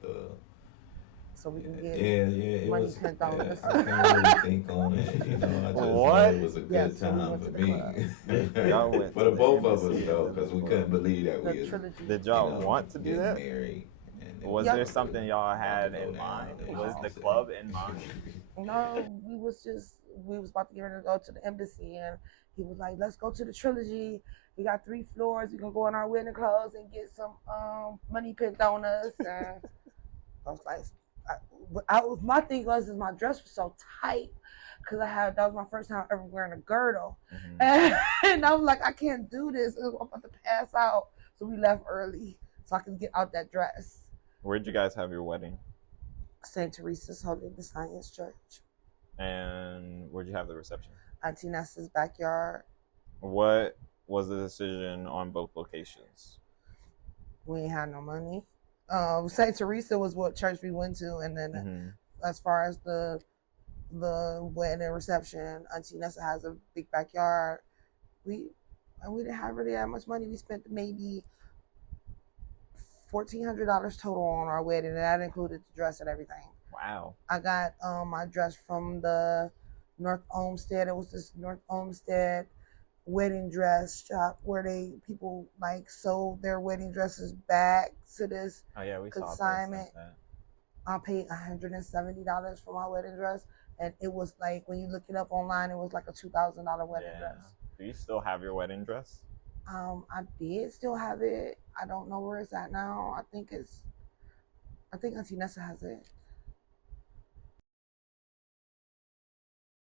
so we can get money spent on us. I can't really think on it, you know. I just know it was a good time for me. Y'all went For the both of us, though, because we couldn't believe that we had, Did y'all want to do that? Married. Was there something y'all had in mind? Was the club in mind? No, we was about to get ready to go to the embassy, and he was like, "Let's go to the Trilogy. We got 3 floors. We can go in our wedding clothes and get some money picked on us." And I was like, my thing was my dress was so tight because that was my first time ever wearing a girdle, and I was like, I can't do this. I'm about to pass out. So we left early so I could get out that dress. Where'd you guys have your wedding? St. Teresa's Holy Science Church. And where'd you have the reception? Auntie Nessa's backyard. What was the decision on both locations? We ain't had no money. St. Teresa was what church we went to, and then as far as the wedding reception, Auntie Nessa has a big backyard. We didn't have really that much money. We spent maybe $1,400 total on our wedding, and that included the dress and everything. Wow. I got my dress from the North Olmsted. It was this North Olmsted wedding dress shop where people like sold their wedding dresses back to this consignment. I paid $170 for my wedding dress, and it was like when you look it up online, it was like a $2,000 wedding dress. Do you still have your wedding dress? I did still have it. I don't know where it's at now. I think Auntie Nessa has it.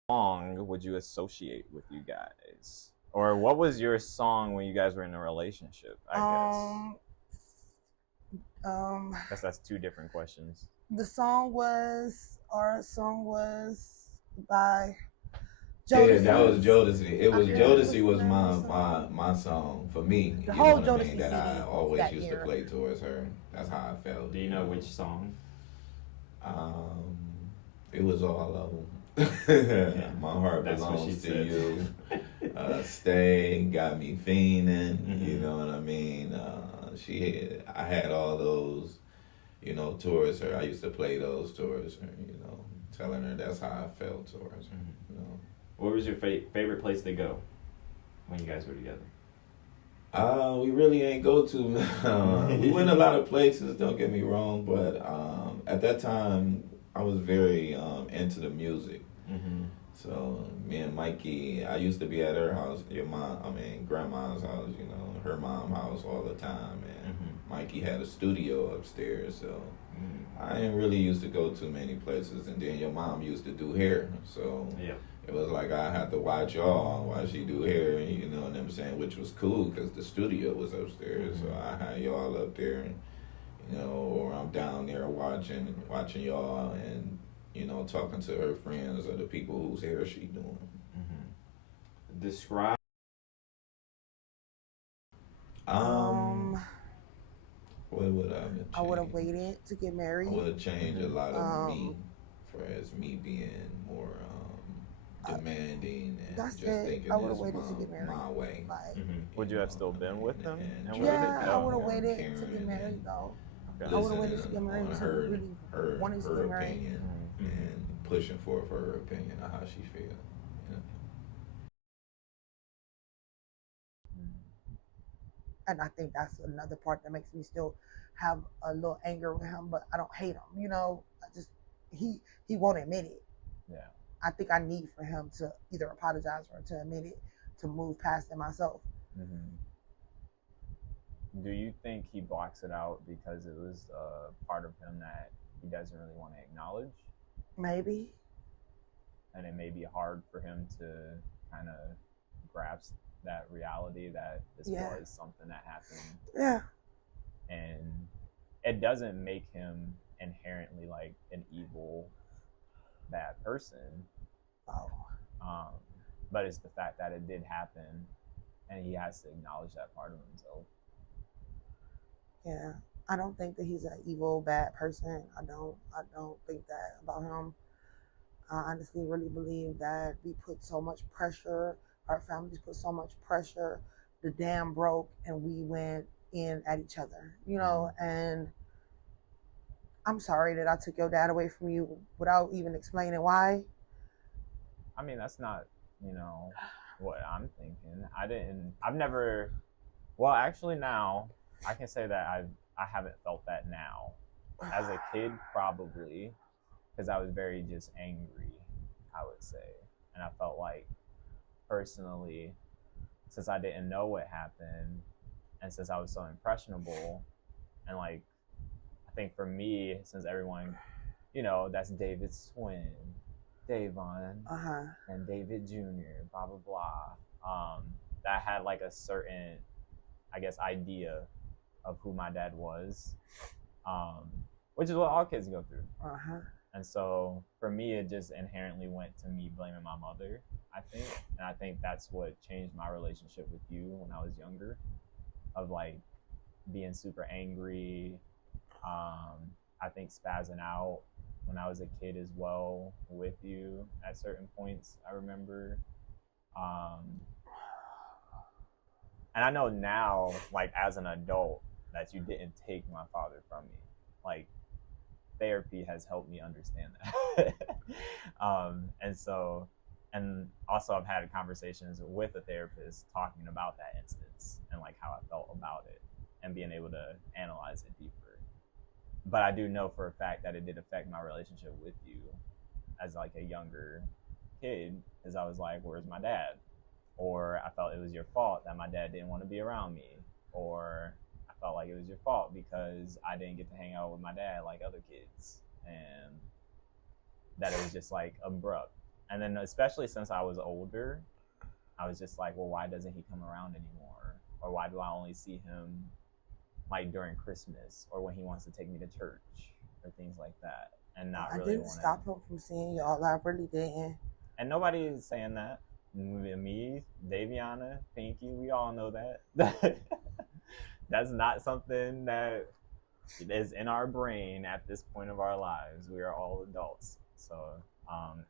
How long would you associate with you guys? Or what was your song when you guys were in a relationship, I guess that's 2 different questions. Our song was by Jodeci. Yeah, that was Jodeci. It was Jodeci was my song for me. The whole Jodeci that I always used to play towards her. That's how I felt. Do you know which song? It was all of them. My heart belongs to you. Stay, got me fiending. You know what I mean? I had all those, you know, towards her. I used to play those towards her. You know, telling her that's how I felt towards her. You know. What was your favorite place to go when you guys were together? We really ain't go to. We went a lot of places. Don't get me wrong, but at that time I was very into the music. So me and Mikey, I used to be at her house, grandma's house, you know, her mom's house all the time, and Mikey had a studio upstairs, so I didn't really used to go to many places, and then your mom used to do hair, so it was like I had to watch y'all while she do hair, you know what I'm saying, which was cool because the studio was upstairs, so I had y'all up there, and, you know, or I'm down there watching y'all, and you know, talking to her friends or the people whose hair she doing. Describe. What would I have changed? I would have waited to get married. I would have changed a lot of me, for as me being more demanding and just thinking I would have waited to get married. My way. Like, would you have still been with them? I would have waited to get married though. I would have waited to get married. Her wanted to get married. Opinion and pushing for her opinion of how she feels. You know? And I think that's another part that makes me still have a little anger with him, but I don't hate him. You know, I just he won't admit it. Yeah. I think I need for him to either apologize or to admit it, to move past it myself. Mm-hmm. Do you think he blocks it out because it was part of him that he doesn't really want to acknowledge? Maybe. And it may be hard for him to kind of grasp that reality that this was something that happened. Yeah. And it doesn't make him inherently like an evil, bad person. Oh. But it's the fact that it did happen, and he has to acknowledge that part of himself. Yeah, I don't think that he's an evil, bad person. I don't think that about him. I honestly really believe that we put so much pressure, our families put so much pressure, the dam broke and we went in at each other, you know, and I'm sorry that I took your dad away from you without even explaining why. I mean, that's not, you know, what I'm thinking. I've never, well, actually now, I can say that I haven't felt that now. As a kid, probably, because I was very just angry, I would say. And I felt like, personally, since I didn't know what happened, and since I was so impressionable, and like, I think for me, since everyone, you know, that's David's twin, Davon, and David Jr., blah, blah, blah, that had like a certain, I guess, idea of who my dad was, which is what all kids go through. And so for me, it just inherently went to me blaming my mother, I think. And I think that's what changed my relationship with you when I was younger, of like being super angry. I think spazzing out when I was a kid as well with you at certain points, I remember. And I know now, like as an adult, that you didn't take my father from me. Like, therapy has helped me understand that. And so, and also I've had conversations with a therapist talking about that instance and like how I felt about it and being able to analyze it deeper. But I do know for a fact that it did affect my relationship with you as like a younger kid, because I was like, where's my dad? Or I felt it was your fault that my dad didn't want to be around me. Or I felt like it was your fault because I didn't get to hang out with my dad like other kids. And that it was just like abrupt. And then especially since I was older, I was just like, well, why doesn't he come around anymore? Or why do I only see him like during Christmas or when he wants to take me to church or things like that? And not really I didn't stop him from seeing y'all. I really didn't. And nobody is saying that. Me, Daviana, Pinky, we all know that. That's not something that is in our brain at this point of our lives. We are all adults. So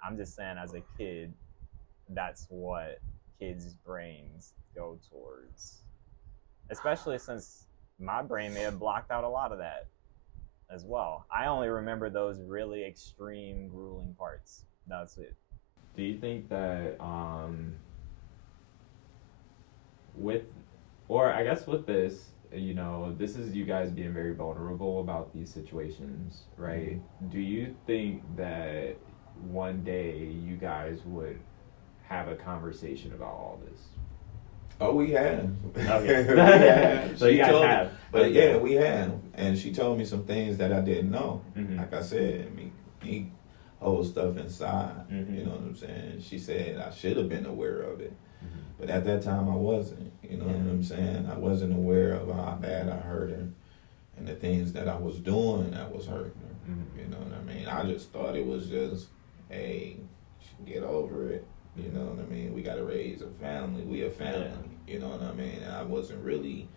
I'm just saying, as a kid, that's what kids' brains go towards. Especially since my brain may have blocked out a lot of that as well. I only remember those really extreme, grueling parts. That's it. Do you think that with, or I guess with this, you know, this is you guys being very vulnerable about these situations, right? Do you think that one day you guys would have a conversation about all this? Oh, we have. Okay. We have. So you guys have. But yeah, we have. And she told me some things that I didn't know. Mm-hmm. Like I said, me hold stuff inside. Mm-hmm. You know what I'm saying? She said I should have been aware of it. Mm-hmm. But at that time I wasn't. You know what I'm saying? I wasn't aware of how bad I hurt her and the things that I was doing that was hurting her. Mm-hmm. You know what I mean? I just thought it was just, hey, get over it. You know what I mean? We got to raise a family. We a family. You know what I mean? And I wasn't really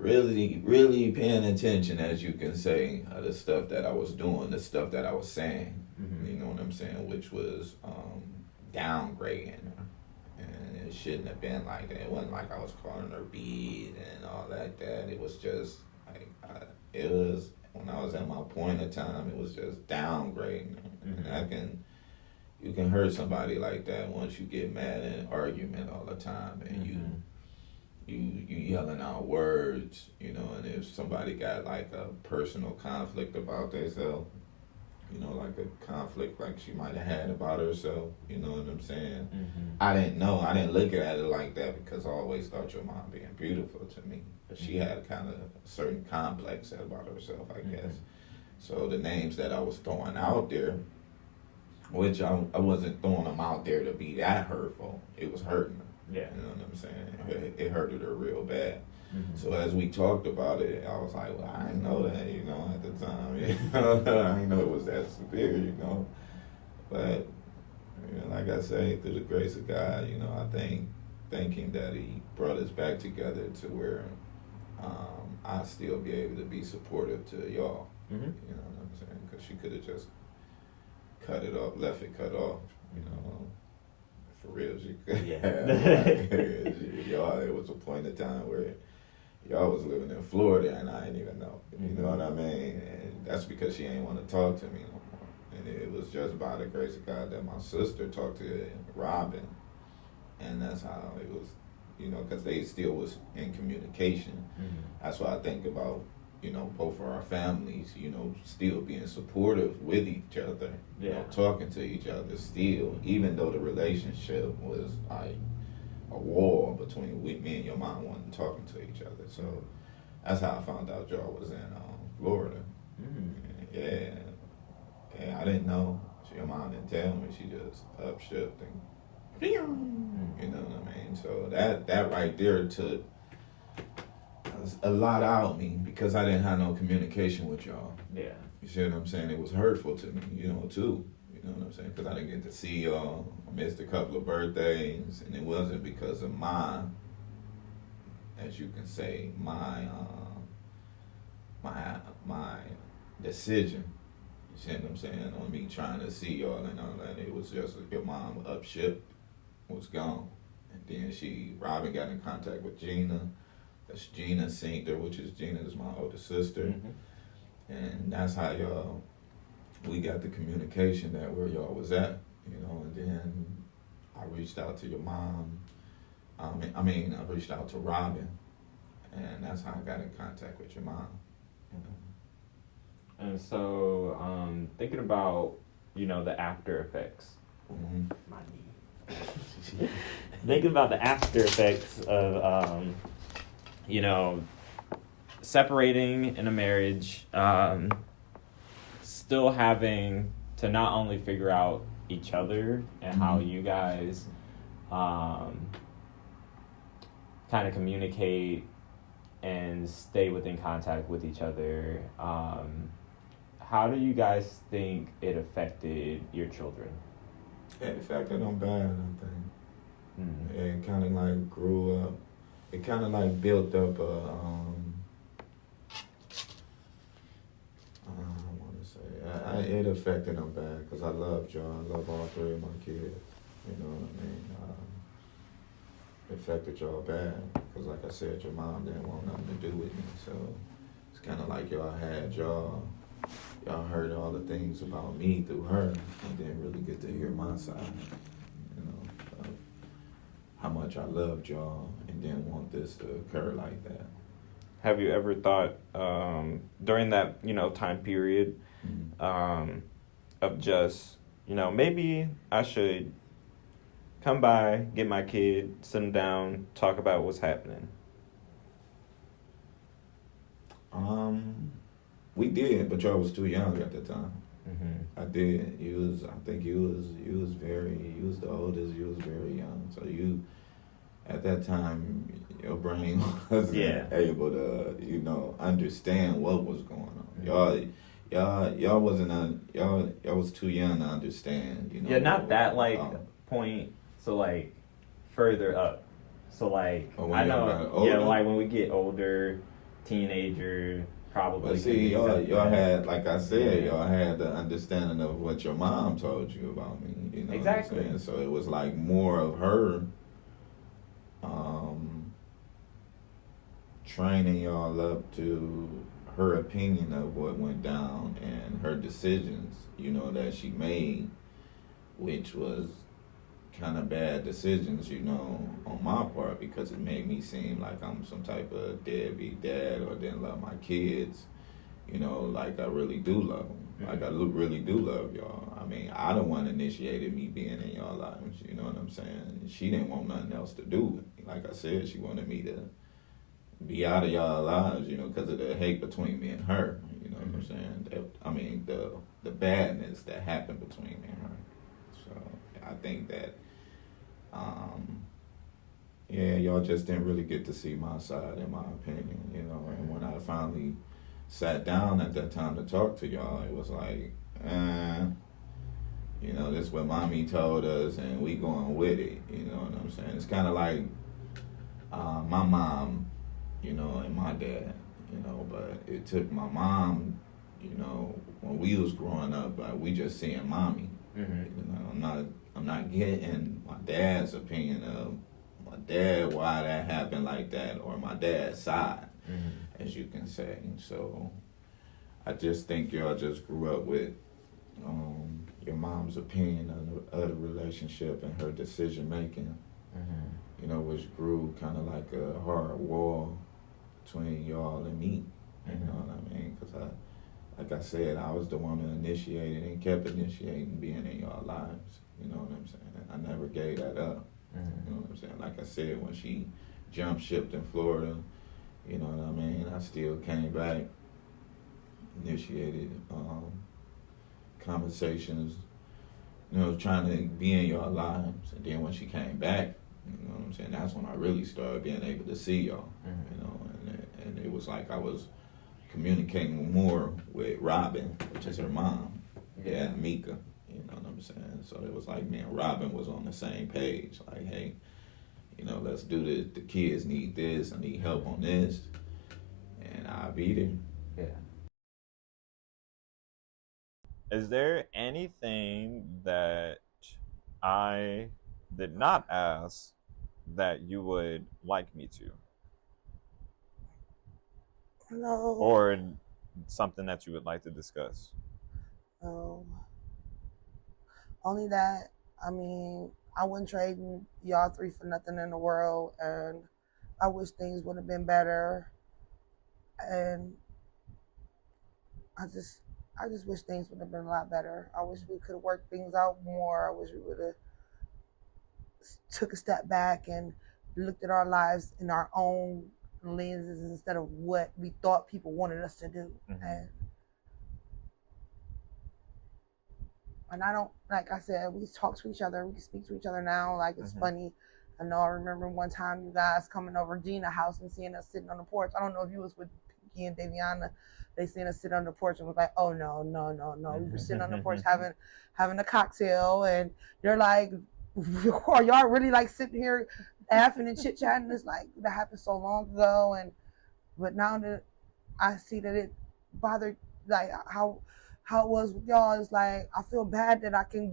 paying attention, as you can say, of the stuff that I was doing, the stuff that I was saying. Mm-hmm. You know what I'm saying? Which was downgrading her. And it shouldn't have been like that. It wasn't like I was calling her bead and all like that. It was just like, it was, when I was at my point of time, it was just downgrading her. Mm-hmm. And you can hurt somebody like that once you get mad in an argument all the time, and you yelling out words, you know, and if somebody got like a personal conflict about themselves, you know, like a conflict like she might have had about herself, you know what I'm saying? I didn't know, I didn't look at it like that because I always thought your mom being beautiful to me. But she had kind of a certain complex about herself, I guess. So the names that I was throwing out there, which I wasn't throwing them out there to be that hurtful, it was hurting her. Yeah. You know what I'm saying? It hurted her real bad. So as we talked about it, I was like, well, I didn't know that, you know, at the time. You know? I didn't know it was that severe, you know. But, you know, like I say, through the grace of God, you know, I think thinking that he brought us back together to where I'll still be able to be supportive to y'all. You know what I'm saying? Because she could have just cut it off, left it cut off, you know. For real, she could. Y'all, it was a point in time where y'all was living in Florida and I didn't even know. You know what I mean? And that's because she ain't want to talk to me no more. And it was just by the grace of God that my sister talked to Robin. And that's how it was, you know, because they still was in communication. That's why I think about, you know, both of our families, you know, still being supportive with each other, you know, talking to each other still, even though the relationship was like a wall between me and your mom wasn't talking to each other. So that's how I found out y'all was in Florida. Yeah, I didn't know. Your mom didn't tell me. She just upshipped and, you know what I mean? So that right there took a lot out of me because I didn't have no communication with y'all. Yeah. You see what I'm saying? It was hurtful to me, you know, too. You know what I'm saying? Because I didn't get to see y'all. I missed a couple of birthdays, and it wasn't because of my, as you can say, my decision. You see what I'm saying? On me trying to see y'all and all that. It was just your mom upship was gone. And then Robin got in contact with Gina. That's Gina Singer, which is Gina's my older sister. And that's how we got the communication that where y'all was at, you know, and then I reached out to your mom. I reached out to Robin, and that's how I got in contact with your mom, you know. And so, thinking about, you know, the after effects. My knee. Thinking about the after effects of, you know, separating in a marriage, still having to not only figure out each other and how you guys kind of communicate and stay within contact with each other. How do you guys think it affected your children? It affected them bad, I think. It kind of like grew up. It kind of like built up it affected them bad because I loved y'all. I love all three of my kids. You know what I mean? It affected y'all bad because, like I said, your mom didn't want nothing to do with me. So it's kind of like y'all heard all the things about me through her and didn't really get to hear my side. You know, how much I loved y'all and didn't want this to occur like that. Have you ever thought during that, you know, time period of just, you know, maybe I should come by, get my kid, sit him down, talk about what's happening? We did, but y'all was too young at the time. I did. I think you was the oldest. You was very young. So at that time, your brain wasn't able to, you know, understand what was going on. Y'all was too young to understand, you know. Yeah, not that point. So like further up. So like I know. Yeah, like when we get older, teenager, probably. But see, y'all had, like I said, y'all had the understanding of what your mom told you about me. You know exactly. What I'm saying? So it was like more of her training y'all up to her opinion of what went down and her decisions, you know, that she made, which was kind of bad decisions, you know, on my part, because it made me seem like I'm some type of deadbeat dad or didn't love my kids, you know, like I really do love them. Like I really do love y'all. I mean, I the one initiated me being in y'all lives, you know what I'm saying? She didn't want nothing else to do with me. Like I said, she wanted me to be out of y'all lives, you know, because of the hate between me and her, you know what I'm saying? I mean, the badness that happened between me and her. So I think that, yeah, y'all just didn't really get to see my side, in my opinion, you know. And when I finally sat down at that time to talk to y'all, it was like, you know, this is what mommy told us, and we going with it, you know what I'm saying? It's kind of like my mom, you know, and my dad, you know, but it took my mom, you know, when we was growing up, like we just seeing mommy. You know, I'm not getting my dad's opinion of my dad, why that happened like that, or my dad's side, as you can say. So I just think y'all just grew up with your mom's opinion of the relationship and her decision making, you know, which grew kind of like a hard wall between y'all and me. You know what I mean? Because like I said, I was the one who initiated and kept initiating being in y'all lives. You know what I'm saying? I never gave that up. You know what I'm saying? Like I said, when she jump shipped in Florida, you know what I mean? I still came back, initiated conversations, you know, trying to be in y'all lives. And then when she came back, you know what I'm saying, that's when I really started being able to see y'all, you know, and it was like I was communicating more with Robin, which is her mom, Mika, you know what I'm saying? So it was like me and Robin was on the same page, like, hey, you know, let's do this, the kids need this, I need help on this, and I'll be there. Yeah. Is there anything that I did not ask that you would like me to? No. Or something that you would like to discuss? Only that, I mean, I wouldn't trade y'all three for nothing in the world, and I wish things would have been better. And I just wish things would have been a lot better. I wish we could have worked things out more. I wish we would have took a step back and looked at our lives in our own lenses instead of what we thought people wanted us to do. And I don't, like I said, we talk to each other, we can speak to each other now, like it's funny. I know I remember one time you guys coming over Gina's house and seeing us sitting on the porch. I don't know if you was with Pinky and Daviana. They seen us sit on the porch and was like, oh no. We were sitting on the porch having a cocktail, and they're like, are y'all really like sitting here laughing and chit-chatting? It's like, that happened so long ago, but now that I see that it bothered, like how it was with y'all, it's like I feel bad that I can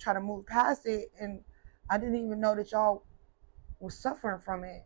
try to move past it, and I didn't even know that y'all was suffering from it.